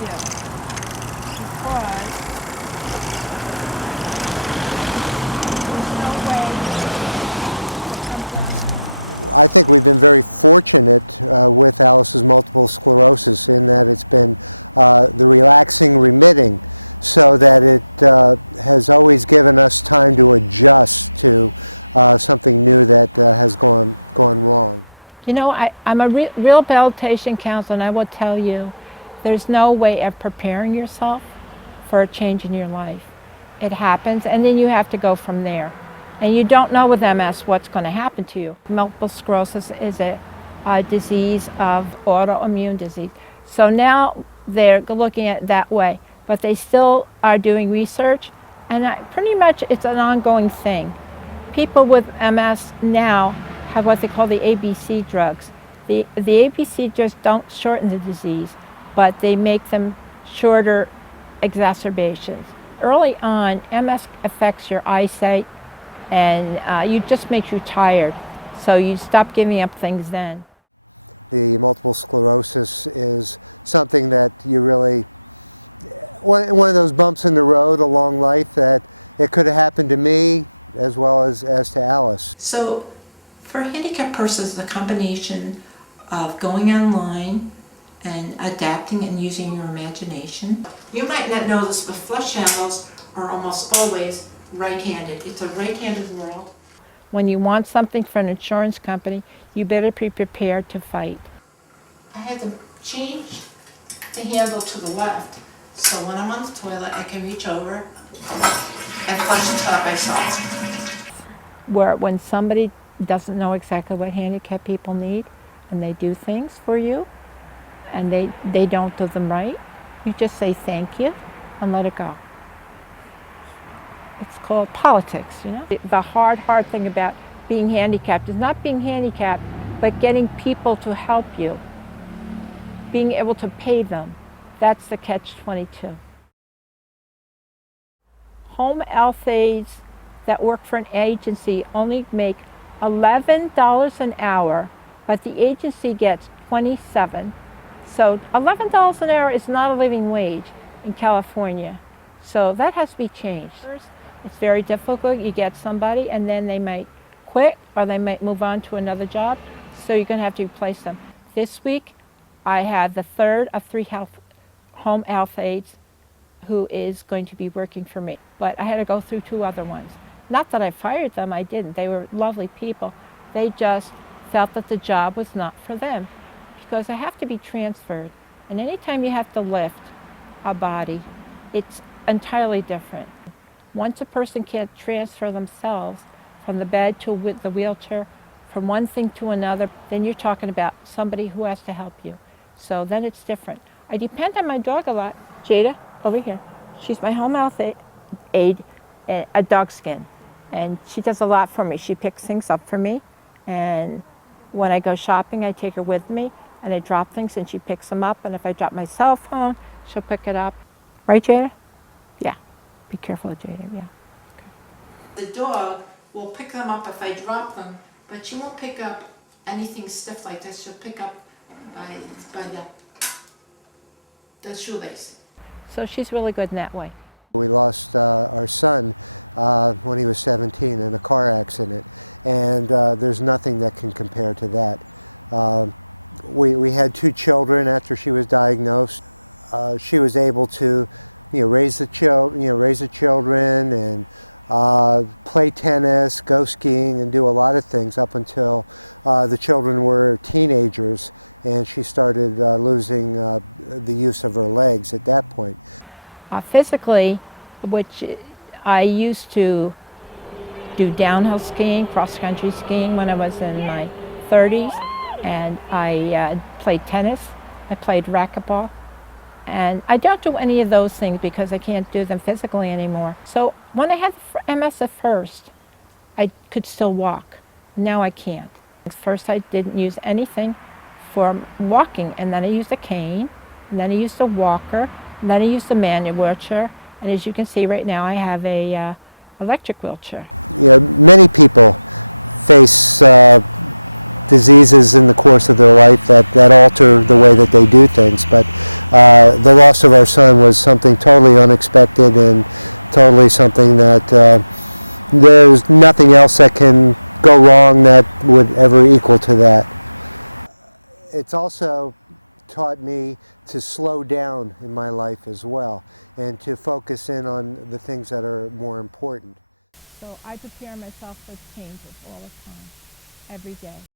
do. Because there's no way to come down. I think we've been very fortunate with Alice's multiple sclerosis in that it's been the relaxing remitting, so that it has always given us time to adjust to something new that has gone wrong. You know, I'm a rehabilitation counselor, and I will tell you, there's no way of preparing yourself for a change in your life. It happens, and then you have to go from there. And you don't know with MS what's going to happen to you. Multiple sclerosis is a disease of autoimmune disease. So now they're looking at it that way, but they still are doing research, and pretty much it's an ongoing thing. People with MS now have what they call the ABC drugs. The ABC drugs don't shorten the disease, but they make them shorter exacerbations. Early on, MS affects your eyesight, and it just makes you tired. So you stop giving up things then. The multiple sclerosis is something that you really, one of those bumps in the road along life that it could have happened to me as well as to Alice. So for handicapped persons, the combination of going online and adapting and using your imagination. You might not know this, but flush handles are almost always right-handed. It's a right-handed world. When you want something from an insurance company, you better be prepared to fight. I had to change the handle to the left, so when I'm on the toilet, I can reach over and flush the top myself. Where when somebody doesn't know exactly what handicapped people need, and they do things for you, and they don't do them right, you just say thank you and let it go. It's called politics, you know? The hard thing about being handicapped is not being handicapped, but getting people to help you, being able to pay them. That's the catch-22. Home health aides that work for an agency only make $11 an hour, but the agency gets $27. So $11 an hour is not a living wage in California. So that has to be changed. It's very difficult. You get somebody and then they might quit or they might move on to another job. So you're going to have to replace them. This week, I had the third of 3 home health aides who is going to be working for me. But I had to go through 2 other ones. Not that I fired them, I didn't. They were lovely people. They just felt that the job was not for them because I have to be transferred. And anytime you have to lift a body, it's entirely different. Once a person can't transfer themselves from the bed to the wheelchair, from one thing to another, then you're talking about somebody who has to help you. So then it's different. I depend on my dog a lot. Jada, over here. She's my home health aide, a dog skin. And she does a lot for me. She picks things up for me. And when I go shopping, I take her with me and I drop things and she picks them up. And if I drop my cell phone, she'll pick it up. Right, Jada? Yeah. Be careful, Jada, yeah. Okay. The dog will pick them up if I drop them, but she won't pick up anything stiff like this. She'll pick up by the shoelace. So she's really good in that way. We lost our son when he was 17 in a car accident, and there's nothing that can compare to that. We had 2 children after she was diagnosed. She was able to raise the children and play tennis, go skiing, and do a lot of things up until the children were teenagers, and she started losing the use of her legs at that point. Physically, which I used to do downhill skiing, cross-country skiing when I was in my 30s, and I played tennis, I played racquetball, and I don't do any of those things because I can't do them physically anymore. So when I had MS at first, I could still walk. Now I can't. At first I didn't use anything for walking, and then I used a cane, and then I used a walker, and then I used a manual wheelchair, and as you can see right now I have a electric wheelchair. Many people face diseases in the course of their life that alter the way that they do things, but the loss of our son was something totally unexpected and totally something that there's nothing else that can go wrong that would ever equal to that. It's also taught me to slow down in my life as well and to focus in on the things that are more important. So I prepare myself for changes all the time, every day.